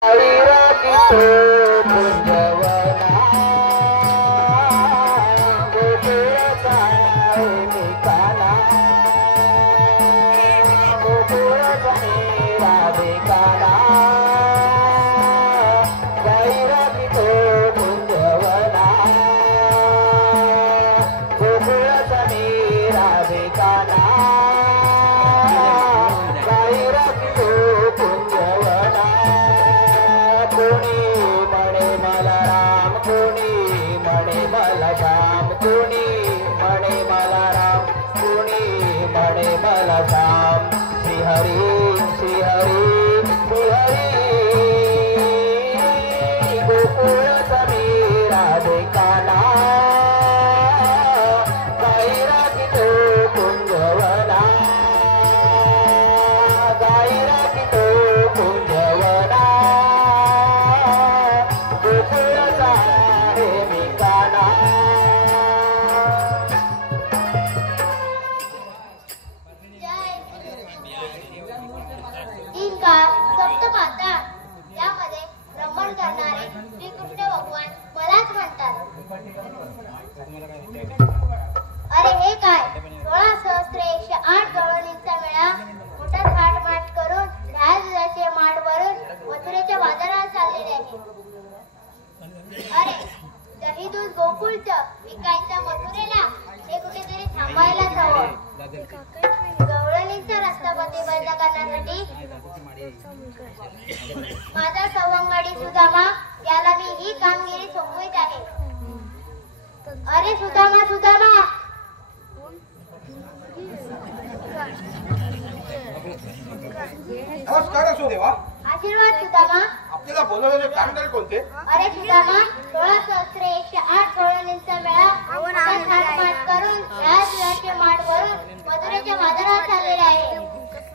अरे हे काय 16,108 गवळणींचा मेळा मोठा थाटमाट करून ढाल माड भरून मथुरेच्या बाजारात चाललेले आहे. अरे दही दूध गोकुळचं विकायचं मथुरेला हे कुठेतरी थांबायलाच हवं. गवळणींचा रस्ता बंद करण्यासाठी माझा सवंगडी सुदामा याला मी ही कामगिरी सोपवित आहे. अरे सुदामा सुदामा नमस्कार असो देवा. आशीर्वाद सुदामा. आपल्याला बोलवलेले कामगार कोणते? अरे सुदामा 16,108 गवळणींचा मेळा थाटमाट करून राजराचे माड भरून मथुरेच्या बाजारात चाललेला आहे.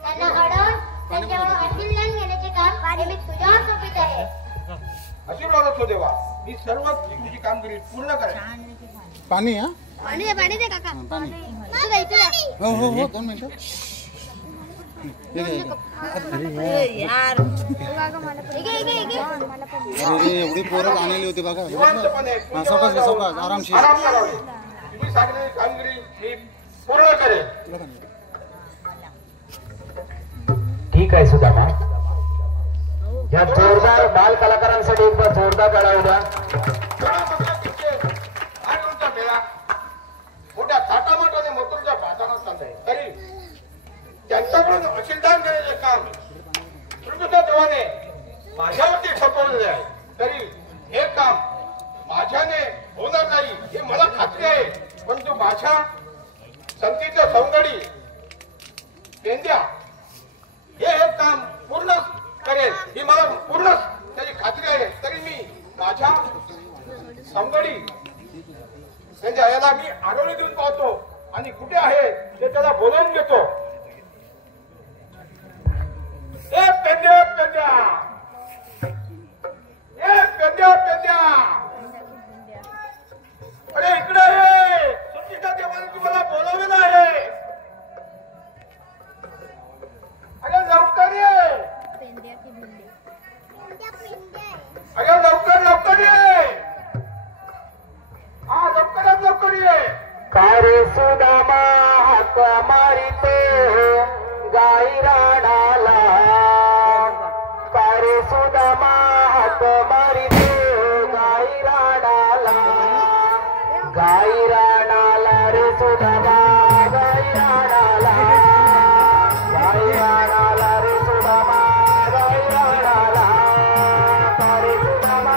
त्यांना अडवून त्यांच्यावर आशीर्वाद घेण्याचे काम मी तुझ्यावर सोपवित आहे. आशीर्वाद असो देवा. मी सर्व तुझी कामगिरी पूर्ण करेन. पाणी हा पाणी दे काका. पाणी हो हो हो 2 मिनिटं. यार एवढी पोरं आणलेली होती बघा. निवांतपणे सावकाश आरामशीर. आराम करावे. तुम्ही सांगितलेली कामगिरी मी पूर्ण करेन. ठीक आहे सुदामा. या जोरदार बाल कलाकारांसाठी एक बार जोरदार टाळ्या द्या. मोठ्या थाटामाटाने मथुरेच्या बाजारात चाललंय तरी त्यांच्याकडून अशीलदान घेण्याचे काम श्रीकृष्ण देवाने माझ्यावरती सोपवलेले आहे. तरी हे काम माझ्याने होणार नाही हे मला खात्री आहे. परंतु माझ्या संतीचं सवंगडी पेंद्या हे काम पूर्ण करेल ही मला पूर्ण त्याची खात्री आहे. तरी मी माझ्या सवंगडी त्यांच्या याला मी आढळून देऊन पाहतो आणि कुठे आहे ते त्याला बोलावून घेतो. ए पेंद्या पेंद्या ए पेंद्या पेंद्या अरे इकडे आहे. सुचिता देवाने तुम्हाला बोलावलेलं आहे. अरे लवकर ये. अरे लवकर लवकर ये. हा लवकरात लवकर ये. कारे सुदामा हाक मारिते गाई राणाला. कारे सुदामा हाक मारिते गाई राणाला. गाई राणाला रे सुदामा गाई राणाला. गाई राणाला रे सुदामा गाई राणाला. कारे सुदामा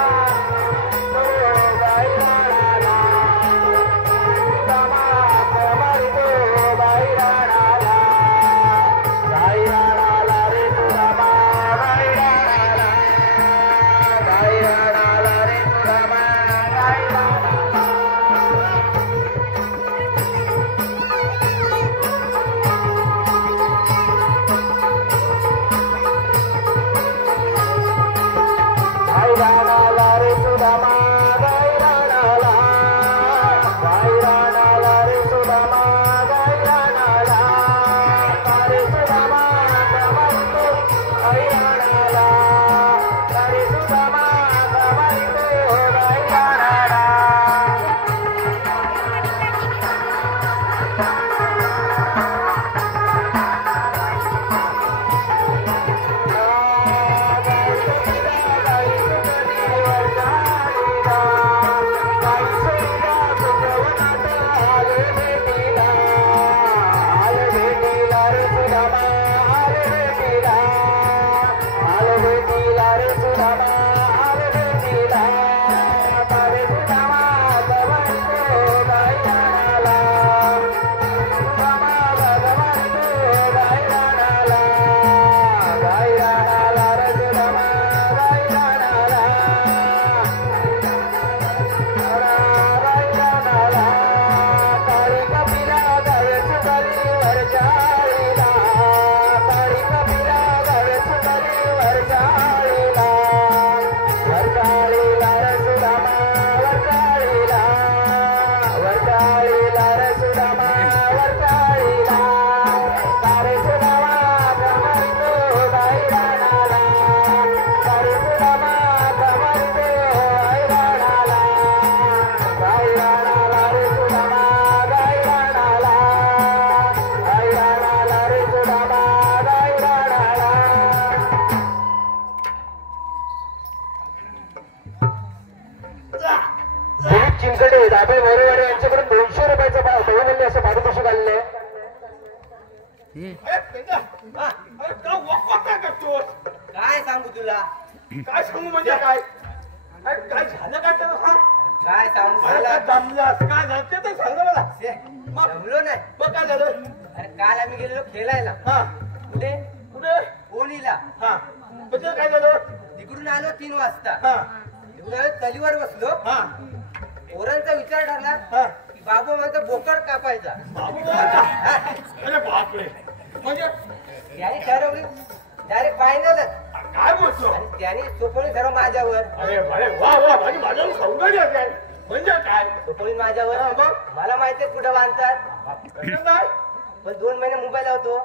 चिंकडे दाबे मोरेवाडे यांच्याकडून 200 रुपयाचा बहुमूल्य असं पारितोषिक आलेलं आहे. काय सांगू तुला? काय सांगू म्हणजे काय? काय झालं काय त्याला सांग? काय सांगू अरे तुला? काय जमलं काय झालं ते तर सांग मला. जमलो नाही. मग काय झालं? अरे काल आम्ही गेलेलो खेळायला. हा कुठे? कुठे? कोणीला. हा म्हणजे काय झालं? तिकडून आलो 3 वाजता. हा तिकडून आलो तलीवर बसलो. हा पोरांचा विचार ठरला हा की बाबू माझा बोकड कापायचा. बाबू बोलायचा. अरे बापरे म्हणजे त्याने ठरवली डायरेक्ट फायनलच. काय बोलतो? आणि त्याने सोपवली सर्व माझ्यावर. अरे अरे वा वा माझी माझ्यावर सौंदर्य आहे म्हणजे काय? सोपवली माझ्यावर. हा, मग? मला माहितीये कुठं बांधतात. कसं नाही? पण 2 महिने मुंबईला होतो.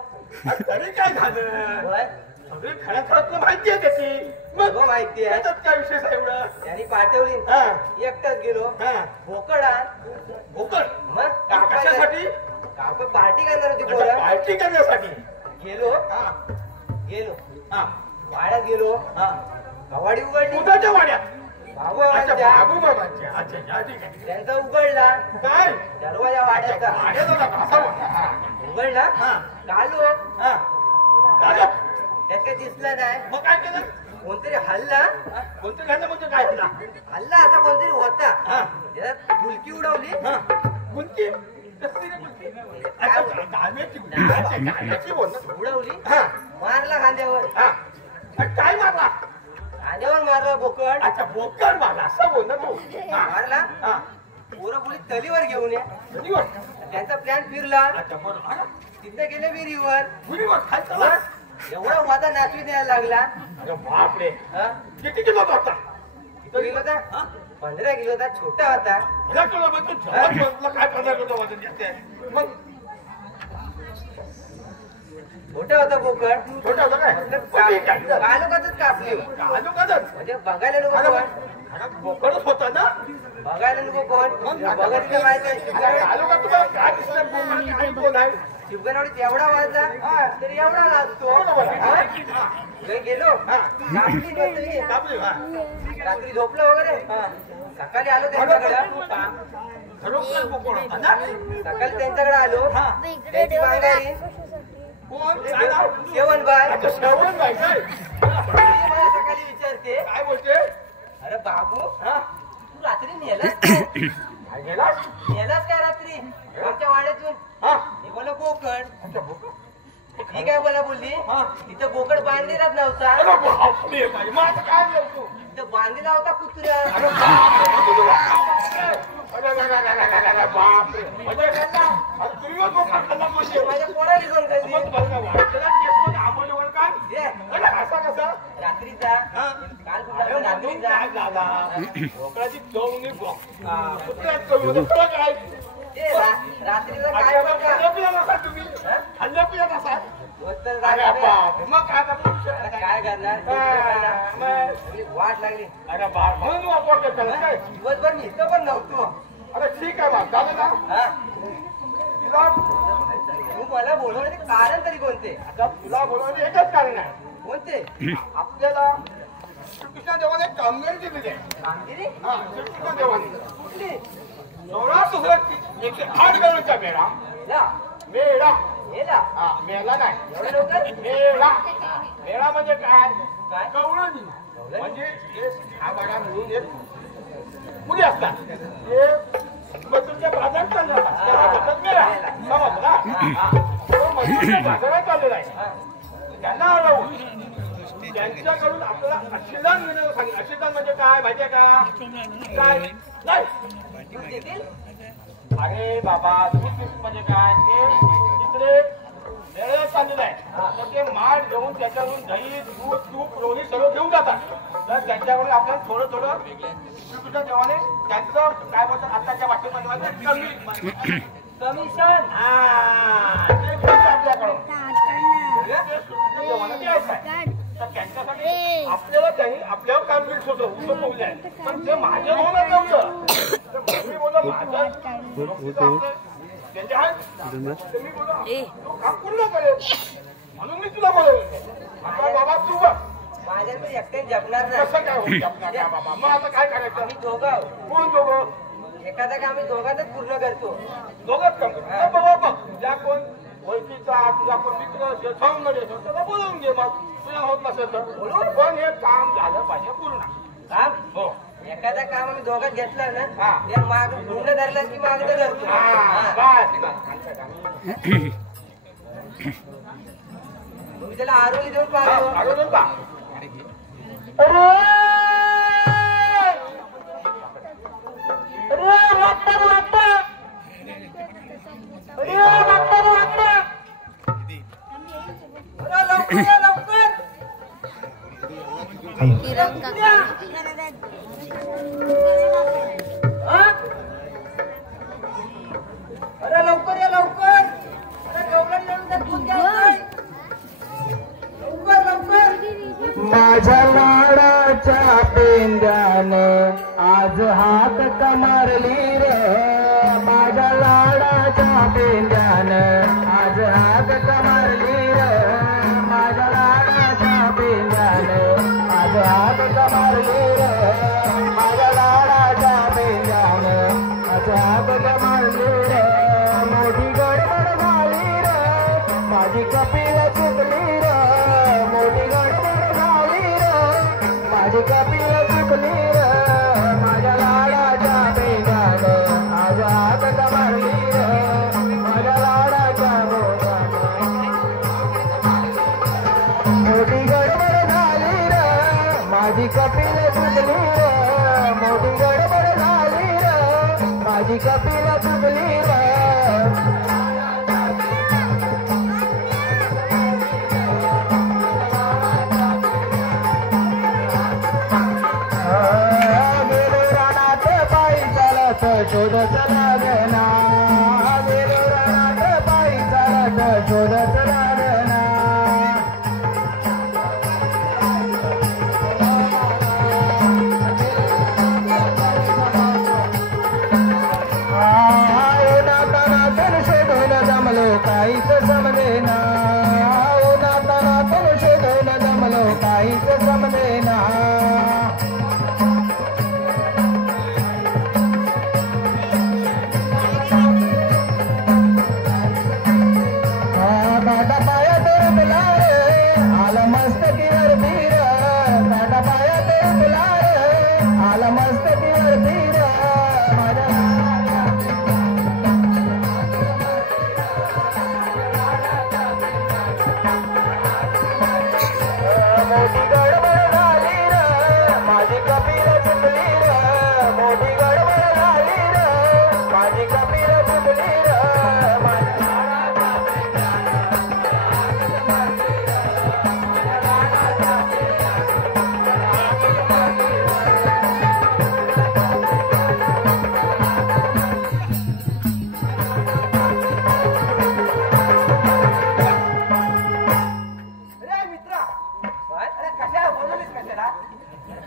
अरे तरी काय झालं? होय? सगळी खऱ्या माहिती आहे त्याची मग सगळं माहिती आहे. त्याच्यात काय विशेष आहे एवढं? त्यांनी पाठवली. हा एकटाच गेलो. हा बोकड आण. भोकर मग कापायला कशासाठी? कापड पार्टी करणार होती अच्छा, पोरं. पार्टी करण्यासाठी. गेलो हा गेलो हा वाड्यात गेलो. हा कवाडी उघडली. दुधाच्या वाड्यात. बाबू अच्छा आमच्या. बाबू बाबांच्या. अच्छा अच्छा, ठीक आहे. त्यांचा उघडला काय? दरवाजा वाड्याचा वाड्यात होता का? असा वाडा. हा. उघडला. हा. कालो हा. झालं? त्यात काही दिसलं नाही. मग काय केलं? कोणतरी हल्ला. हा? कोणतं घालणं म्हणजे काय झालं? हल्ला आता कोणतरी होता. हा. त्याला फुलकी उडवली. हा. कोणती? कसली रे कोणती? अच्छा, गाण्याची गाण्याची बोल ना. उडवली. हा. मारला खांद्यावर. हा. आणि काय मारला? खांद्यावर मारला बोकड. अच्छा बोकड मारला असं बोल ना तू. हा. मारला. हा. पोरं बोली तलीवर घेऊन या. मुलीवर. त्यांचा प्लॅन फिरला. अच्छा बरं. हा. तिथे गेले विहिरीवर. मुलीवर खायचं ना? एवढा वादा नाचवी द्यायला लागला. अरे बापरे. हा? किती किलो होता? किती किलो होता? हा? 15 किलोचा छोटा होता. मला तुला म्हणतो जेवण बनवलं काय 15 किलो वजन येते? मग छोटा होता बोकड. छोटा होता काय? पण ठीक आहे. कालोखातच कापली. काजू काजच. म्हणजे बघायला नको अरे कोण. अरे बोकडच होता ना? बघायला नको कोण. बघायला माहिती अरे आहे. काजू का तुम्हाला काय दिसलं? बोकड काय कोण आहे? शिवगणवाडीत एवढा वाजला तरी एवढा लाजतो. बरोबर आहे. हा? घरी गेलो. हा. कापली नव्हती. कापली, हा. रात्री झोपलं वगैरे. सकाळी आलो त्यांच्याकडे. खरोखर बोकड होता ना? सकाळी त्यांच्याकडे आलो. हा. त्यांची माघारी कोण? काय नाव? जेवणबाई. अच्छा श्रवणबाई काय? ती मला सकाळी विचारते, काय बोलते? अरे बाबू हा? तू रात्री नेलास काय? काय गेलास? नेलास काय रात्री आमच्या वाड्यातून? हा? मी बोला बोकड. अच्छा बोकड? ही काय बोला बोलली हा. तिथं बोकड बांधलेलाच नव्हता. अरे बापरे बाई, मग आता काय बोलतो? तिथं बांधलेला होता कुत्र्या. अरे बापरे. अरे बापरे. म्हणजे अरे तुम्ही बोकड खाल्ला म्हणजे? माझ्या पोराली पण खाल्ली. मग बघा, वाटलं केसमध्ये आंबवली वर काय? ये, अरे असा कसा? रात्रीचा हा? काल अरे कुठला म्हणून रात्रीचा. काय झाला? बोकडाची चव नाही कुत्र्याची चव होती. तुला काय? ते रात्रीचा अरे काय मग बघा. खाल्लं पिलं नसा तुम्ही? हा? खाल्लं पिलं नसा? होतं अरे रात्री. बाप, मग काय करणार? आता काय करणार? मग सगळी वाट लागली. अरे बाप, म्हणून वापरतो त्याला काय? दिवसभर मी इथं पण नव्हतो. अरे ठीक आहे बा, झालं ना? हा? तुला तू मला बोलवण्याचे कारण तरी कोणते? आता तुला बोलवण्याचे एकच कारण आहे. कोणते? आपल्याला श्रीकृष्ण देवाने एक कामगिरी दिलेली आहे. कामगिरी? हा, श्रीकृष्ण देवाने कुठली? 108 वेळांचा मेळा. या, मेळा. येला. हा, मेळा नाही. एवढ्या लवकर? मेळा. मेळा म्हणजे काय? काय? कवळणी. म्हणजे हे आघाड्या मिळून एक मुली असतात. ते मथुरच्या बाजारात चालले असतात. त्याला म्हणतात मेळा. समजला? हा. तो मथुरच्या बाजारात चाललेला आहे. त्यांना अडवून त्यांच्याकडून आपल्याला अशीदान मिळायला सांगितलं. अशीदान म्हणजे काय माहितीये का? काय नाही. तू देतील? अरे बाबा, दूध म्हणजे काय? ते तिकडे वेळेला चाललेलं आहे. तर ते माठ घेऊन त्याच्याकडून दही, दूध, तूप, लोणी सगळं घेऊन जातात. तर त्यांच्याकडून आपल्याला थोडं थोडं श्रीकृष्ण देवाने त्यांचं काय बोलतात आताच्या भाषेमध्ये कमी कमिशन. हा, ते घ्यायचं आपल्याकडून. ते श्रीकृष्ण देवाला द्यायचं आहे. तर त्यांच्यासाठी आपल्याला त्यांनी आपल्यावर कामगिरी सोपवली आहे. पण ते माझ्या होणार नव्हतं. तर मी बोललो माझं त्यांचे आहेत. तर मी बोललो तू काम पूर्ण करेल म्हणून मी तुला बोलवलं. आता बाबा तू बघ माझ्याकडे एकट्याने जपणार नाही. कसं काय होईल आपल्या बाबा. मग आता काय करायचं? आम्ही दोघं आहोत. कोण दोघं? एखादा काम आम्ही दोघांतच पूर्ण करतो. दोघंच काम करतो. बघ बघ तुझ्या कोण ओळखीचा तुझा कोण मित्र थांबून देतो त्याला बोलवून घे. मग तुला होत नसेल तर बोलून पण हे काम झालं पाहिजे पूर्ण. काम हो एखादा काम आम्ही दोघात घेतलं ना हा. ते माग पूर्ण धरलं की माग धरतो. तुम्ही त्याला आरोली देऊन पाहतो. अरे लवकर या लवकर. अरे चौघात येऊन तर दूध घ्यायचंय. लवकर लवकर. माझ्या लाडाच्या पेंड्यानं आज हात कमारली रे. माझ्या लाडाच्या पेंड्यानं आज हात कमारली रे. माझ्या लाडाच्या पेंड्यानं आज हात कमारली रे. माझ्या लाडाच्या पेंड्यानं आज हात कमारली रे. मोठी गडबड झाली रे. माझी कपिल चुकली रे. मोठी गडबड झाली रे. माझी कपिल चुकली रे. माझ्या लाडाच्या पेंड्यानं आज हात कमारली रे. माझ्या लाडाच्या मोठी गडबड झाली रे. माझी कपिल चुकली रे. मोठी गडबड झाली रे. माझी कपिल चुकली रे. गेलो रानात पायी चालत शोधत लागना. गेलो रानात पायी चालत शोधत लागना. उन्हातानातून शोधून जमलो काहीच समजेना. उन्हातानातून शोधून जमलो काहीच समजेना. दादा पाया तुला रे आला मस्तकीवर धीर. दादा पाया तुला रे आला मस्तकीवर धीर. मोठी गडबड झाली रे. माझी कपिल चुकली रे. मोठी गडबड झाली रे. माझी कपिल चुकली रे. अरे मित्रा अरे कशाला बोलवलीस कशाला.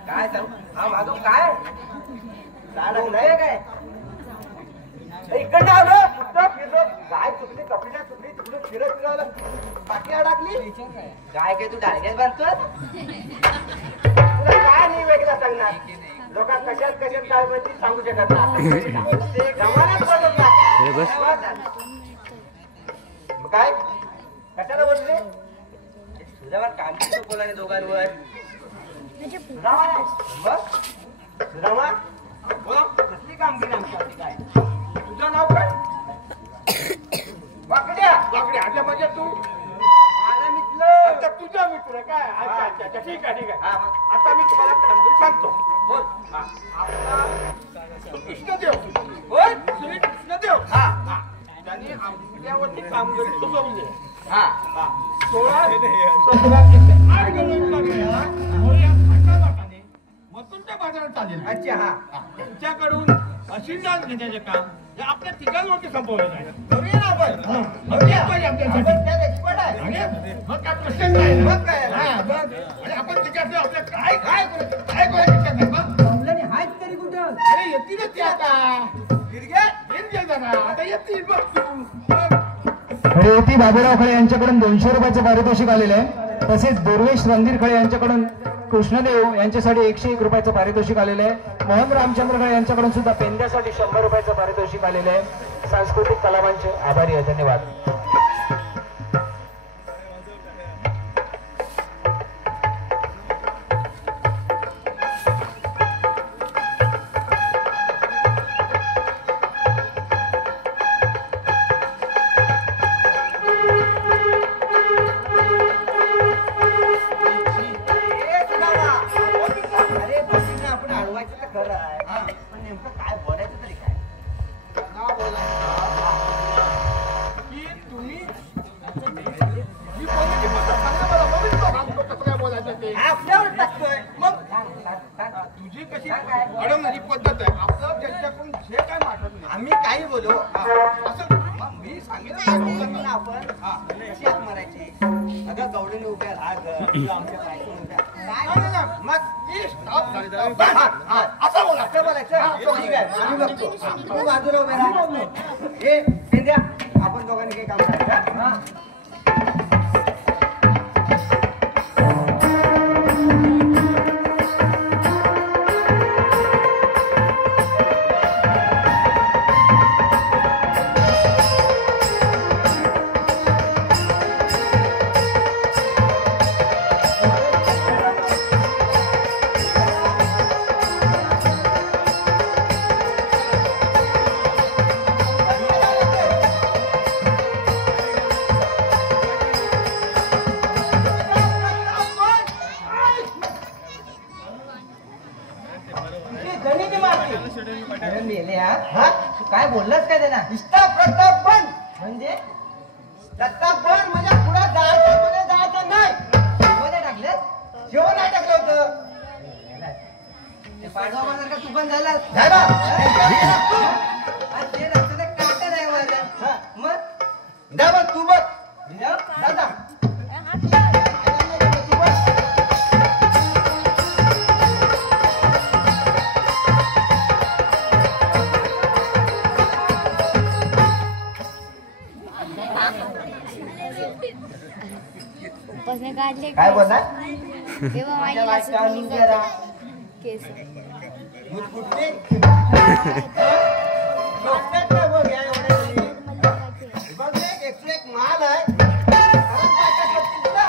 काय सांग हा मागव काय लागलंय काय. इकडनं आलं काय चुकली कपिला चुकली तिकडून फिरत फिरवलं बाकी अडकली. काय काय तू डायरेक्ट बांधतो. तुला काय नाही वेगळं सांगणार. लोक कशात काय माहिती सांगू शकत नाही. जमान्यात बदलत नाही. काय कशाला बसले. तुझ्यावर काम केलं बोलाने दोघांवर. सुदामा बोला कसली कामगिरी आमच्यासाठी काय. तुझं नाव काय. वाकड्या वाकडे आता म्हणजे तू माझा मित्र. आता तुझा मित्र काय. अच्छा अच्छा अच्छा ठीक आहे ठीक आहे. हा, आता मी तुम्हाला कामगिरी सांगतो. बोल. आपला कृष्णदेव बोल. श्री कृष्णदेव हा त्यांनी आपल्यावरती कामगिरी सुचवली आहे. हा 16, 17, 8 किलोमीटर मथुरच्या बाजारात चालेल. अच्छा हा त्यांच्याकडून अशिंदान घेण्याचे काम हे आपल्या तिघांवरती संपवलं जाईल. करूया ना आपण. आपल्यासाठी त्यात एक्सपर्ट आहे. आणि मग काय प्रश्न नाही. मग काय. हा, मग. आणि आपण तिघांचं आपल्या काय काय करायचं मग. कमलाने हात तरी कुठं. अरे येतीलच ते आता. येत जरा आता येतील बघ तू. रेवती बाबूराव खळे यांच्याकडून 200 रुपयाचं पारितोषिक आलेलं आहे. तसेच दुर्वेश रणधीर खळे यांच्याकडून कृष्णदेव यांच्यासाठी 101 रुपयाचं पारितोषिक आलेलं आहे. मोहन रामचंद्रगड यांच्याकडून सुद्धा पेंद्यासाठी 100 रुपयाचं पारितोषिक आलेलं आहे. सांस्कृतिक कलावांचे आभारी आहे. धन्यवाद. तुझी कशी अडवणारी पद्धत आहे. आपलं त्यांच्याकडून जे काय मागत नाही आम्ही काही बोलू असं मी सांगितलं आपण कशी हाक मारायची. अगं गवडीने उभ्या आमच्या बायकोने उभ्या मग असं बोला असं बोलायचं. ठीक आहे आम्ही बघतो. तू बाजूला उभे राहा. हे पेंद्या आपण दोघांनी काही काम करायचं. काय बोललास काय त्याला. निष्ठा प्रताप पण म्हणजे दत्ता पण माझ्या पुढे जायचं नाही. कोणी टाकलं. जेवण नाही टाकलं होतं. पाडवा माझा का तू पण झाला. झालं. ते रस्त्याला काटा नाही माझा. मग जा बघ तू बघ. दादा उपसने काढले काय बोलला. तेव्हा माझी माझ्या लसूण बायकोला निघत जरा केस मुटकुटली. डोक्यात नाही बघ या एवढ्या. बघ एक माल आहे. खरंच बायका शोधतील तुला.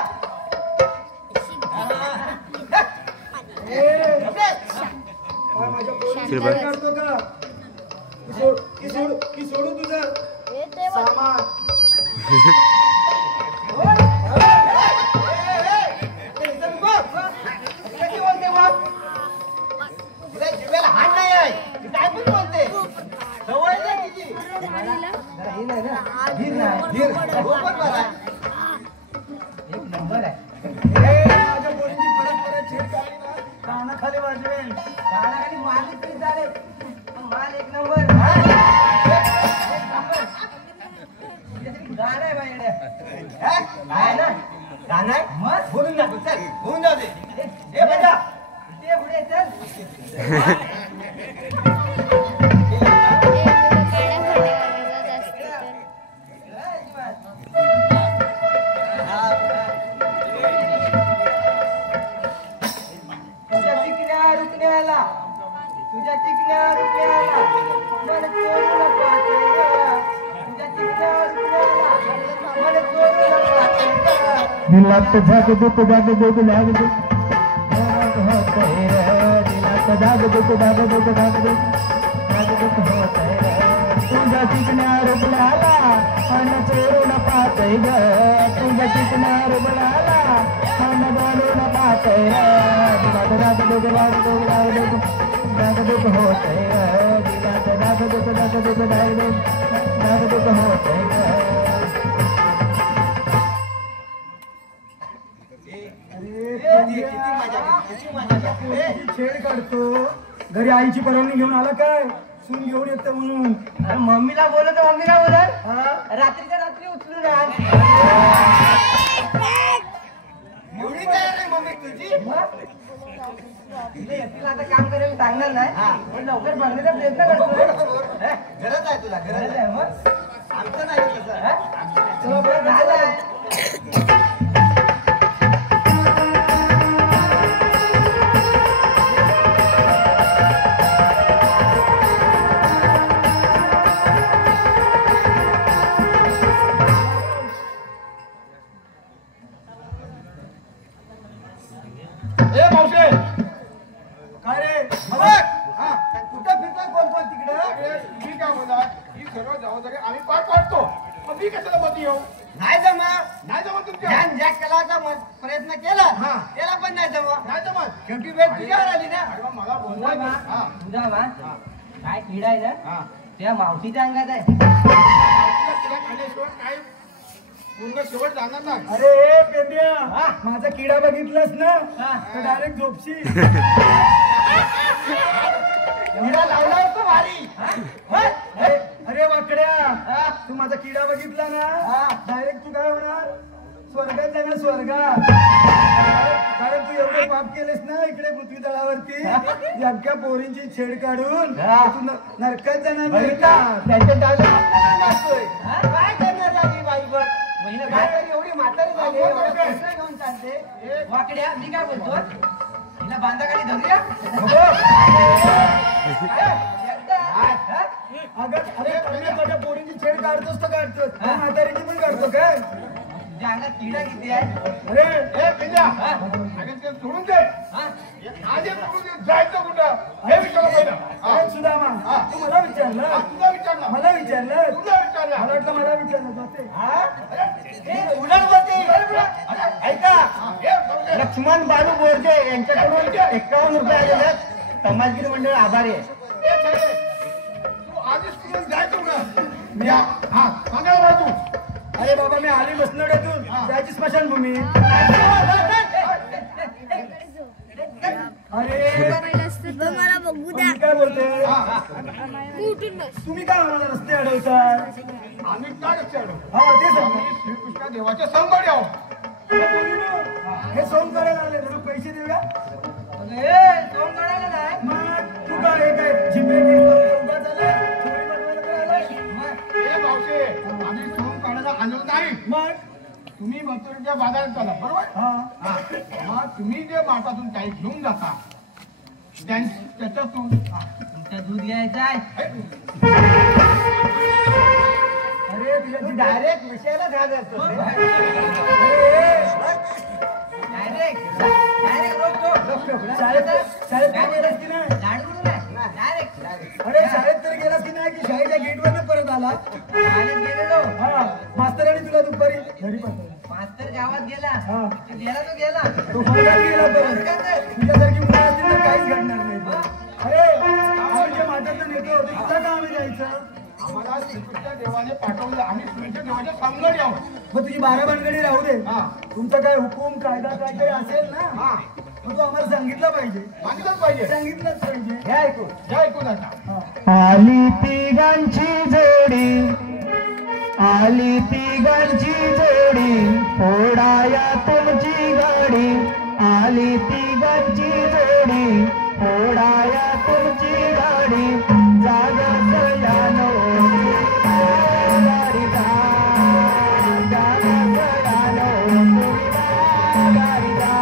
काय माझ्या पोरीची काय काढतो का? की सोडू तुझं सामान. कशी बोलते मग. तुला जिभेला हात नाही आहे. ती काय पण बोलते. सवय नाही तिची. जरा हे नाही ना. धीर नाही. धीर. हो पण बरं आहे. एक नंबर आहे. माझ्या पोरींची परत छेड काढली ना कानाखाली वाजवेल. कानाखाली मालिक तरी चालेल. माल एक नंबर. गाणं आहे बाईकडे. काय ना गाणं आहे? मग बोलून दाखव. चल होऊन जाऊ दे. हे बेटा ते पुढे चल. तुझ्या टिकण्या रुकण्याला तुझ्या टिकण्या रुकण्याला मन चोरून पाहते ग. तुझ्या टिकण्या रुकण्याला मन चोरून पाहते ग. दिलात झागदुक झागदुक झागदुक होतंय रे. दिलात झागदुक झागदुक झागदुक झागदुक होतंय रे. तुझ्या टिकण्या रुकण्याला मन चोरून पाहते ग. तुझ्या टिकण्या रुकण्याला मन बोलून पाहते रे. दिलात झागदुक झागदुक झागदुक झागदुक होतंय रे. दिलात झागदुक झागदुक झागदुक झागदुक होतंय रे. छेड काढतो. घरी आईची परवानगी घेऊन आला काय. सून घेऊन येतं म्हणून. अरे मम्मीला बोलत मम्मीला बोलत रात्रीच्या रात्री उचलून आण. एवढी काय नाही मम्मी तुझी. तिला एकटीला आता काम करायला सांगणार नाही. पण लवकर बघण्याचा प्रयत्न करतोय. गरज आहे तुला गरज गरज आहे. आहे मग. आमचं नाही तसं. चला बरं झालं. काय रे कुठं फिरतोय कोण तिकडे तुम्ही काय बोला ही सर्व जबाबदारी आम्ही पार पाडतो मग मी कशाला मध्ये येऊ नाही जमत नाही जमत तुमच्या ज्या कलाचा प्रयत्न केला त्याला पण नाही जमत नाही जमत शेवटी वेळ तुझ्यावर आली ना अरे मला बोलवाय ना तुझा काय किडा आहे ना त्या मावशीच्या अंगात आहे तिला काढल्याशिवाय काय पूर्ण शेवट जाणार नाही अरे पेंड्या माझा किडा बघितलास ना तर डायरेक्ट झोपशी किडा लावला होता भारी अरे वाकड्या तू माझा किडा बघितला ना डायरेक्ट तू काय होणार स्वर्गात जाणार स्वर्गात कारण तू एवढे पाप केलेस ना इकडे पृथ्वी तळावरती यांच्या पोरींची छेड काढून तू नरकात जाणार नाही काय करणार झाली बाई बघ एवढी म्हातारी झाली घेऊन चालते वाकड्या मी काय बोलतो हिला बांधा खाली धरूया अरे माझ्या पोरींची छेड काढतोस तर काढतोस म्हातारीची पण काढतो काय तुझ्या अंगात किडा किती आहे अरे हे पिल्या आणि ते सोडून दे आधी सोडून दे जायचं कुठं हे विचारलं पहिलं सुदामा तू मला विचारलं तुला विचारलं मला विचारलं तुला विचारलं मला वाटलं मला विचारलं जाते उलट होते ऐका लक्ष्मण बालू बोरजे यांच्याकडून 51 रुपये आलेले समाजगिरी मंडळ आभारी आहे तू आधीच कुठून जायचं कुठं मी हा सांगायला तू अरे बाबा मी आली बसनोड्यातून जायची स्मशानभूमी अरे मला बघू द्या काय बोलते उठून बस तुम्ही काय म्हणाला रस्ते अडवताय आम्ही काय लक्षात हा ते आम्ही श्रीकृष्ण देवाचे संगड आहोत हे सोंग करायला आले ना पैसे देऊया सोंग करायला नाही मग तू काय झिपरे हे भावशे आम्ही सोंग काढायला आलो नाही मग तुम्ही मथुरेच्या बाजारात चाला बरोबर हा मग तुम्ही जे माठातून काही घेऊन जाता त्याच्यातून तुमचा दूध घ्यायचा आहे अरे तुझ्या डायरेक्ट विषयाला घालायचं अरे शाळेत तरी गेलास की नाही की शाळेच्या गेटवर परत आला गेलेलो मास्तरांनी तुला दुपारी घरी पाठवलं मास्तर गावात गेला गेला तो गेला तुझ्यासारखी मुलं असतील तर काहीच घडणार नाही अरे आपण जे माठात नेतो तिथं का आम्ही जायचं आम्हाला श्रीकृष्ण देवाने पाठवलं आम्ही श्रीकृष्ण देवाचे संगड आहोत मग तुझी 12 भानगडी राहू दे तुमचा काय हुकूम कायदा काहीतरी असेल ना मग तू आम्हाला सांगितलं पाहिजे सांगितलंच पाहिजे सांगितलंच पाहिजे हे ऐकून आता आली तिघांची जोडी आली तिघांची जोडी फोडाया तुमची गाडी आली तिघांची जोडी फोडाया तुमची गाडी जागा सयानो गाडीचा जागा सयानो गाडीचा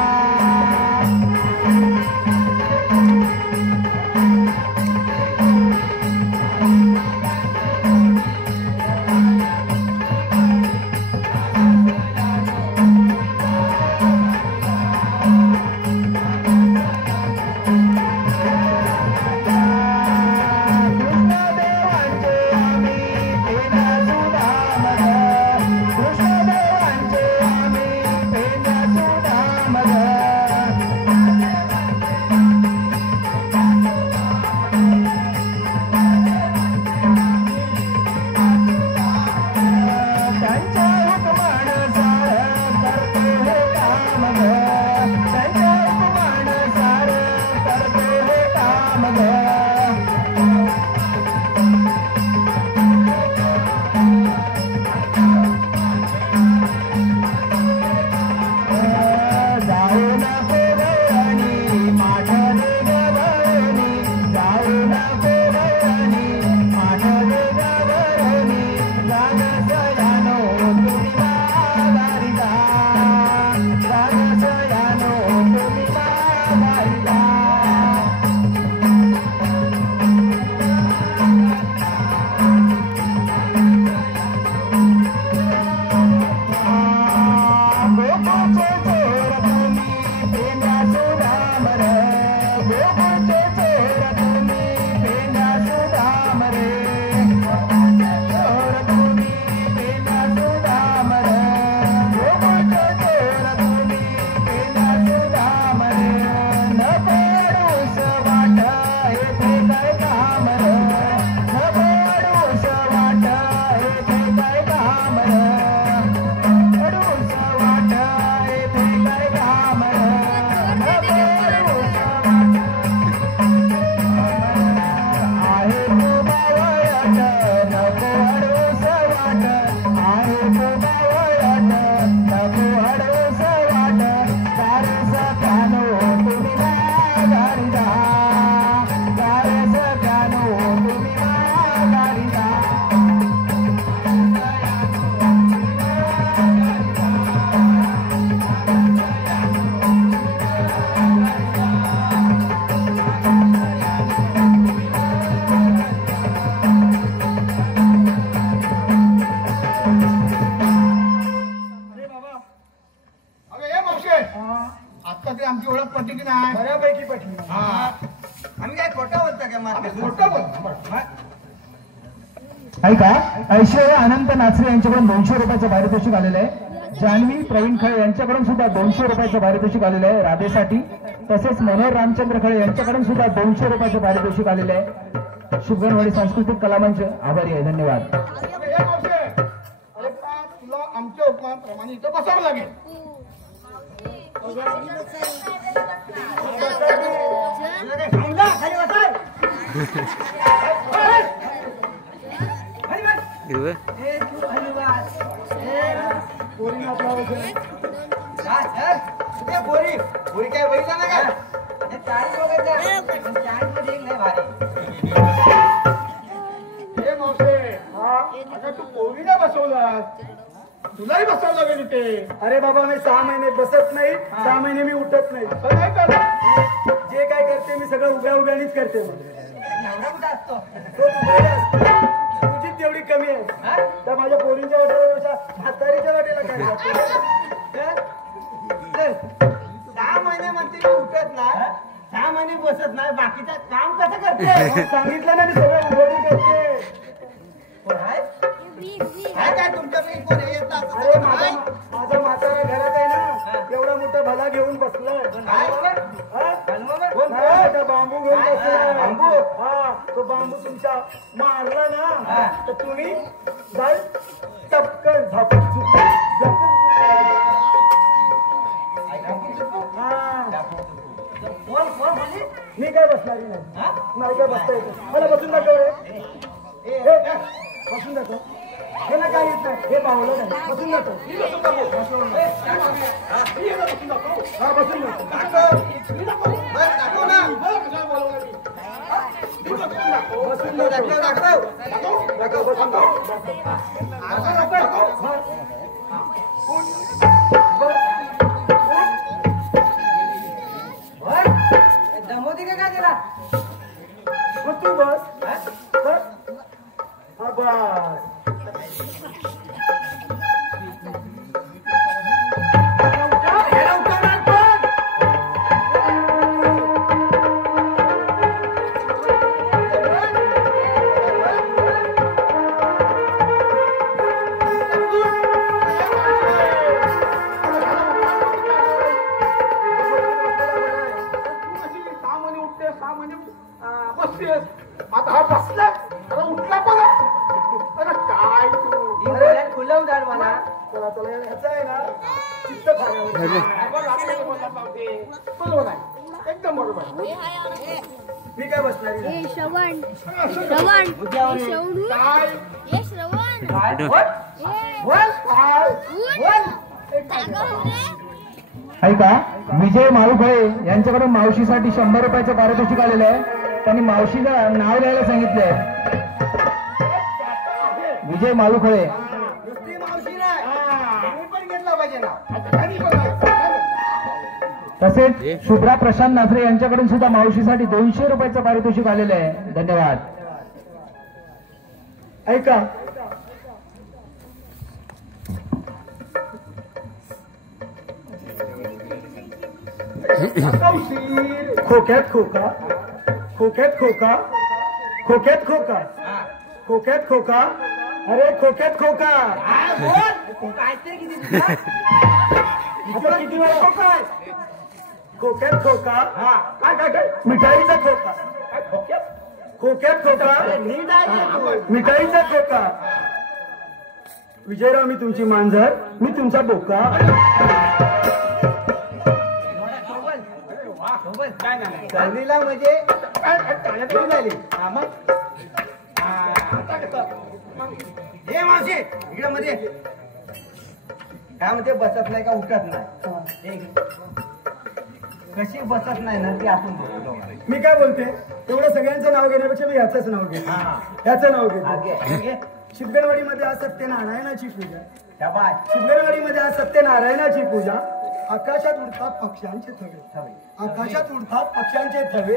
मोठं बोल. ऐका, ऐश्वर्या अनंत नाचरे यांच्याकडून 200 रुपयाचं पारितोषिक आलेलं आहे. जान्हवी प्रवीण खळे यांच्याकडून सुद्धा 200 रुपयाचं पारितोषिक आलेलं आहे राधेसाठी. तसेच मनोहर रामचंद्र खळे यांच्याकडून सुद्धा 200 रुपयाचं पारितोषिक आलेलं आहे. शुभगणवाडी सांस्कृतिक कला मंच आभारी आहे. धन्यवाद. हे मावशी, अरे का तुला आमच्या हुकमाप्रमाणे इथं बसावं लागेल. पोरी काय बघितलं ना काय हे मावशे, आता तू पोरीला बसवलास, तुलाही बसावं लागेल इथे. अरे बाबा मी 6 महिने बसत नाही, 6 महिने मी उठत नाही. असं नाही करत. जे काय करते मी सगळं उभ्या उभ्यानीच करते. तो तुझ्याकडे असतो. तुझी तेवढी कमी आहे तर माझ्या पोरींच्या वाटेला म्हातारीच्या वाटेला काय 6 महिने म्हणते मी उठत नाही, 6 महिने बसत नाही, बाकीचं काम कसं करते. सांगितलं ना मी सगळं उभं करते. काय तुमच्यापैकी कोण येत? अरे माझा म्हातारा घरात आहे ना, एवढा मोठा भला घेऊन बसलाय. बांबू घेऊन बसलाय. बांबू? हा, तो बांबू तुमच्या मारला ना तर तुम्ही जाल टपकन झपक मी काय बसणारी नाही काय बसता येतं. मला बसून दाखव रे. बसून दाखव. हे ना काय येत नाही, हे पावलं नाही. बसून दाखव. हा बसून दमोदी का काय दिला तू बस. हा बस. आता हा बसला उठला बघा. काय तू खुलवून जाल मला. चला चला ह्याचं आहे ना चित्त बरोबर आहे, एकदम बरोबर. मी काय बसणार श्रवण श्रवण काय ऐका, विजय माळुखळे यांच्याकडून मावशीसाठी 100 रुपयाचं पारितोषिक आलेलं आहे. त्यांनी मावशीचं नाव लिहायला सांगितलंय. विजय माळुखळे. नुसती मावशी नाही, मी पण घेतला पाहिजे ना. तसेच शुभ्रा प्रशांत नाचरे यांच्याकडून सुद्धा मावशीसाठी 200 रुपयाचं पारितोषिक आलेलं आहे. धन्यवाद. ऐका, खोक्यात खोका, खोक्यात खोका, खोक्यात खोका, खोक्यात खोका. अरे खोक्यात खोका. किती वेळा खोका आहे? खोक्यात खोका. काय काय काय मिठाईचा खोका. खोक्यात खोका, मिठाईचा खोका. विजयराव मी तुमची मांजर, मी तुमचा बोका. चांदीला म्हणजे झाली. हे मावशी इकडे मध्ये काय म्हणते बसत नाही का उठत नाही. कशी बसत नाही ना ती आपण बोलतो. मी काय बोलते तेवढं सगळ्यांचं नाव घेण्यापेक्षा मी ह्याचंच नाव घेते. ह्याचं नाव घेते. शिवगणवाडीमध्ये आज सत्यनारायणाची पूजा. शिवगणवाडीमध्ये आज सत्यनारायणाची पूजा. आकाशात उडतात पक्ष्यांचे थवे, आकाशात उडतात पक्ष्यांचे थवे.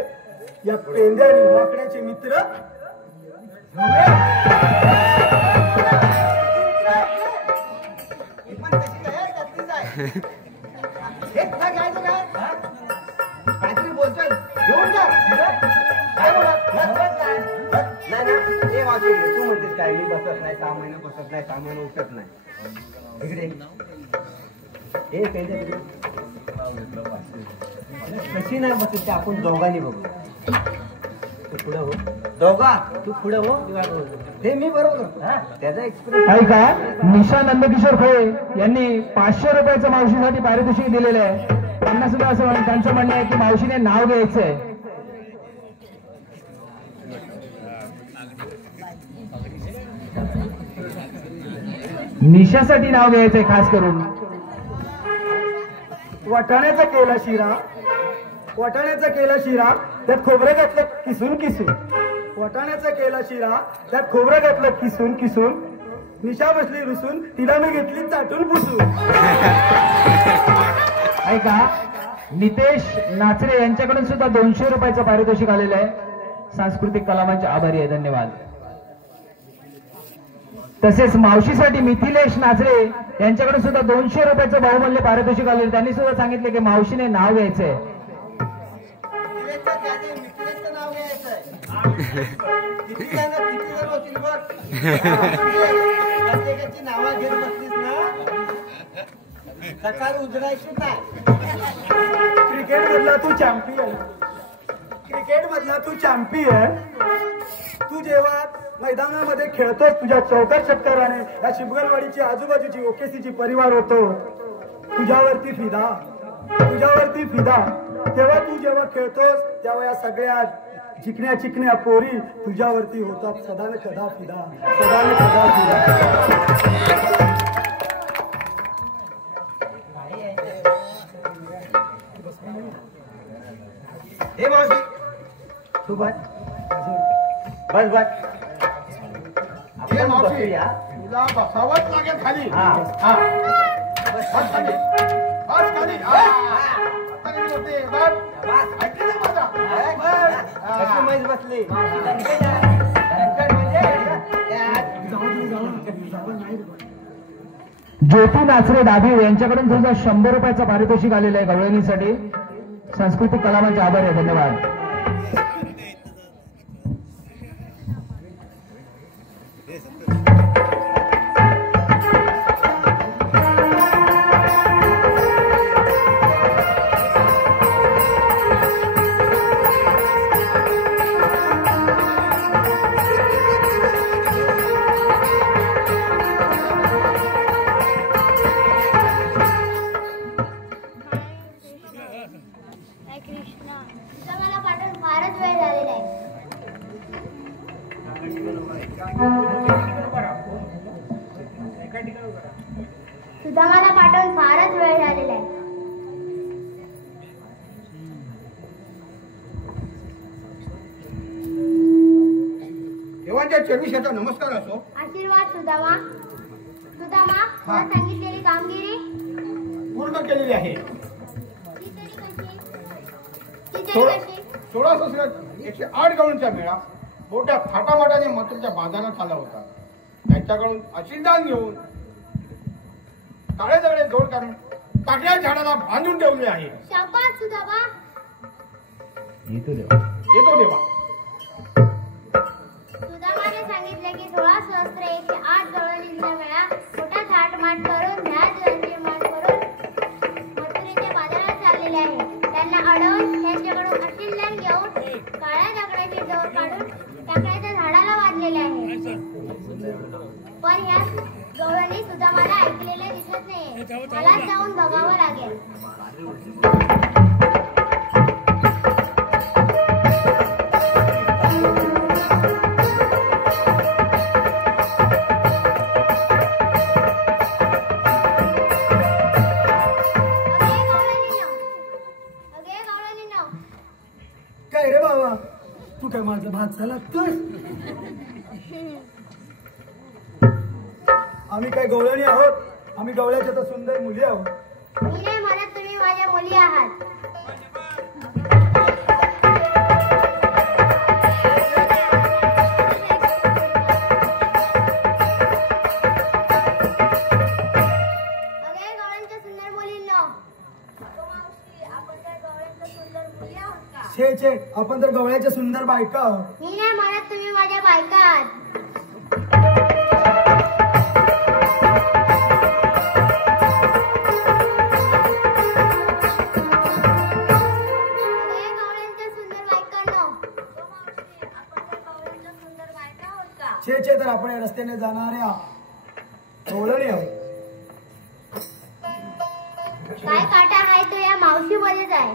या पेंद्यानी वाकड्याचे मित्र काहीतरी बोलतोय घेऊन जा. काय बोला नाही, 6 महिने बसत नाही, 6 महिने उठत नाही. इकडे हे काही कशी नाही बसत ते आपण दोघांनी बघू. तू पुढे हो, दोघा तू पुढे हो, हे मी बरोबर हा त्याचा एक्सपिरियन्स. ऐका, निशा नंदकिशोर खळे यांनी 500 रुपयाचं मावशीसाठी पारितोषिक दिलेलं आहे. त्यांना सुद्धा असं त्यांचं म्हणणं आहे की मावशीने नाव घ्यायचंय. निशासाठी नाव घ्यायचंय खास करून. वाटाण्याचा केला शिरा, वाटाण्याचा केला शिरा, त्यात खोबरं घातलं किसून किसून. वाटाण्याचा केला शिरा, त्यात खोबरं घातलं किसून किसून. निशा बसली रुसून, तिला मी घेतली चाटून पुसून. ऐका, नितेश नाचरे यांच्याकडून सुद्धा 200 रुपयाचं पारितोषिक आलेलं आहे. सांस्कृतिक कलामांचे आभारी आहे, धन्यवाद. तसेच मावशीसाठी मिथिलेश नाचरे यांच्याकडून सुद्धा 200 रुपयाचं बहुमूल्य पारितोषिक आलेलं. त्यांनी सुद्धा सांगितले की मावशीने नाव घ्यायचंय. नाव प्रत्येकाची नावं घेत बसलीस ना, सकाळी उजडायची नाही. क्रिकेट मधला तू चॅम्पियन, क्रिकेट मधला तू चॅम्पियन. तू जेव्हा मैदानामध्ये खेळतोस, तुझ्या चौकार षटकाराने या शिबगलवाडीची आजूबाजूची ओकेसीची परिवार होतो तुझ्यावरती फिदा, तुझ्यावरती फिदा. तेव्हा तू जेव्हा खेळतोस तेव्हा या सगळ्या चिकण्या चिकण्या पोरी तुझ्यावरती होतात सदा न कदा फिदा, सदा न कदा फिदा. हे मावशी तू बस बस बस. हे आपण मावशी बसूया. तुला बसावंच लागेल खाली. हा. हा. बस खाली, बस खाली. हा. आता किती होते? बस. ऐकलं ना माझा? कशी मैस बसली. ज्योती नाचरे डाभी यांच्याकडून सुद्धा 100 रुपयाचं पारितोषिक आलेलं आहे गवळणीसाठी. सांस्कृतिक कलामांचे आभार आहे, धन्यवाद. कृष्णा, तुझा मला पाठवून फारच वेळ झालेला आहे. तुझा मला पाठवून फारच वेळ झालेला आहे. देवांच्या चरणीशाचा नमस्कार असो. आशीर्वाद सुदामा. सुदामा, तुला सांगितलेली कामगिरी पूर्ण केलेली आहे. ती तरी कशी? ती तरी कशी? 108 गवळींचा मेळा मोठ्या थाटामाटाने मथुरच्या बाजारात आला होता. त्यांच्याकडून आशीर्वाद घेऊन काळे दगडे जोड काढून टाकल्या झाडाला बांधून ठेवले आहे. शाबास सुदामा. येतो देवा. सुदामाने सांगितले की 16,108 गवळणींचा मेळा मोठा थाटमाट करून राजवांची माट करून मथुरेच्या बाजारात चाललेले आहे. त्यांना अडवून त्यांच्याकडून आशीर्वाद घेऊन काळ्या दगडाची जोड काढून टाकळ्याच्या झाडाला बांधलेले आहे. पण या गवळणी सुदामाला ऐकलेले दिसत नाही. मला जाऊन बघावं लागेल. काय रे बाबा, तू काय माझा भात झाला तर? आम्ही काय गवळणी आहोत? आम्ही गवळ्याच्या तर सुंदर मुली आहोत. मी नाही म्हणत तुम्ही माझ्या मुली आहात. अगे गवळ्यांच्या सुंदर मुलींनो, आपण काय गवळ्यांच्या सुंदर मुली आहोत का? छे आपण तर गवळ्याच्या सुंदर बायका आहोत. मी नाही म्हणत तुम्ही माझ्या बायका आहात. छे तर आपण या रस्त्याने जाणाऱ्या गवळणी आहोत. काय काटा आहे तो या मावशी मध्येच आहे.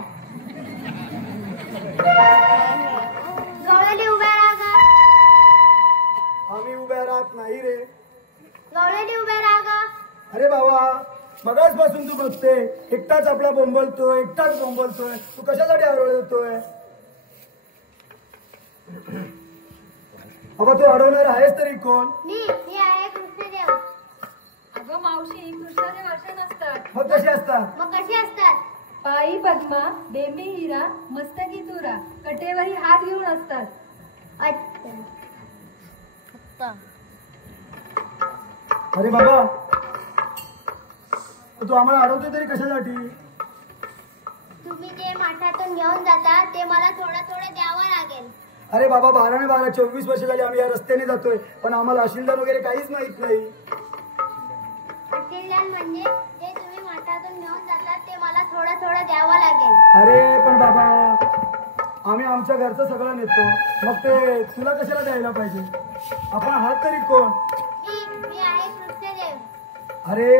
गवळणी उभ्या राहा ग. आम्ही उभ्या राहत नाही रे. गवळणी उभ्या राहा ग. अरे बाबा मगाच पासून तू बघते एकटाच आपला बोंबलतोय, एकटाच बोंबलतोय. तू कशासाठी आरोळ देतोय? बाबा तू अडवणार आहेस तरी कोण? मी आहे कृष्णदेव. अगं मावशी कृष्णाचे वर्ष नसतात. मग कसे असतात? मग कशी असतात? पायी पद्मा, बेंबी हिरा, मस्तकी तुरा, कटेवरी हात घेऊन असतात. अच्छा. अरे बाबा तू आम्हाला अडवतोय तरी कशासाठी? तुम्ही जे माठातून घेऊन जाता ते मला थोडं थोडं द्यावं लागेल. अरे बाबा 12 24 वर्ष झाली आम्ही या रस्त्याने जातोय पण आम्हाला अशिलदार वगैरे काहीच माहित नाही. अशिलदार म्हणजे जे तुम्ही माठातून घेऊन जाता ते मला थोडं थोडं द्यावं लागेल. अरे पण बाबा आम्ही आमच्या घरचं सगळं नेतो मग ते तुला कशाला द्यायला पाहिजे? आपण आहात तरी कोण? मी आहे कृष्णदेव. अरे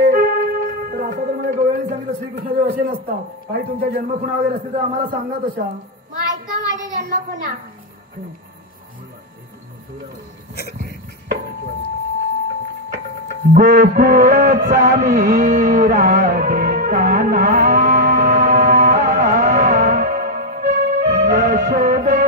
तर आता तर मला गवळ्यांनी सांगितलं श्रीकृष्णदेव असे नसतात. काही तुमच्या जन्मखुणा वगैरे असतील तर आम्हाला सांगा तशा. मग ऐका माझ्या जन्मखुणा. गोकुळचा मी राधिकाना यशोदे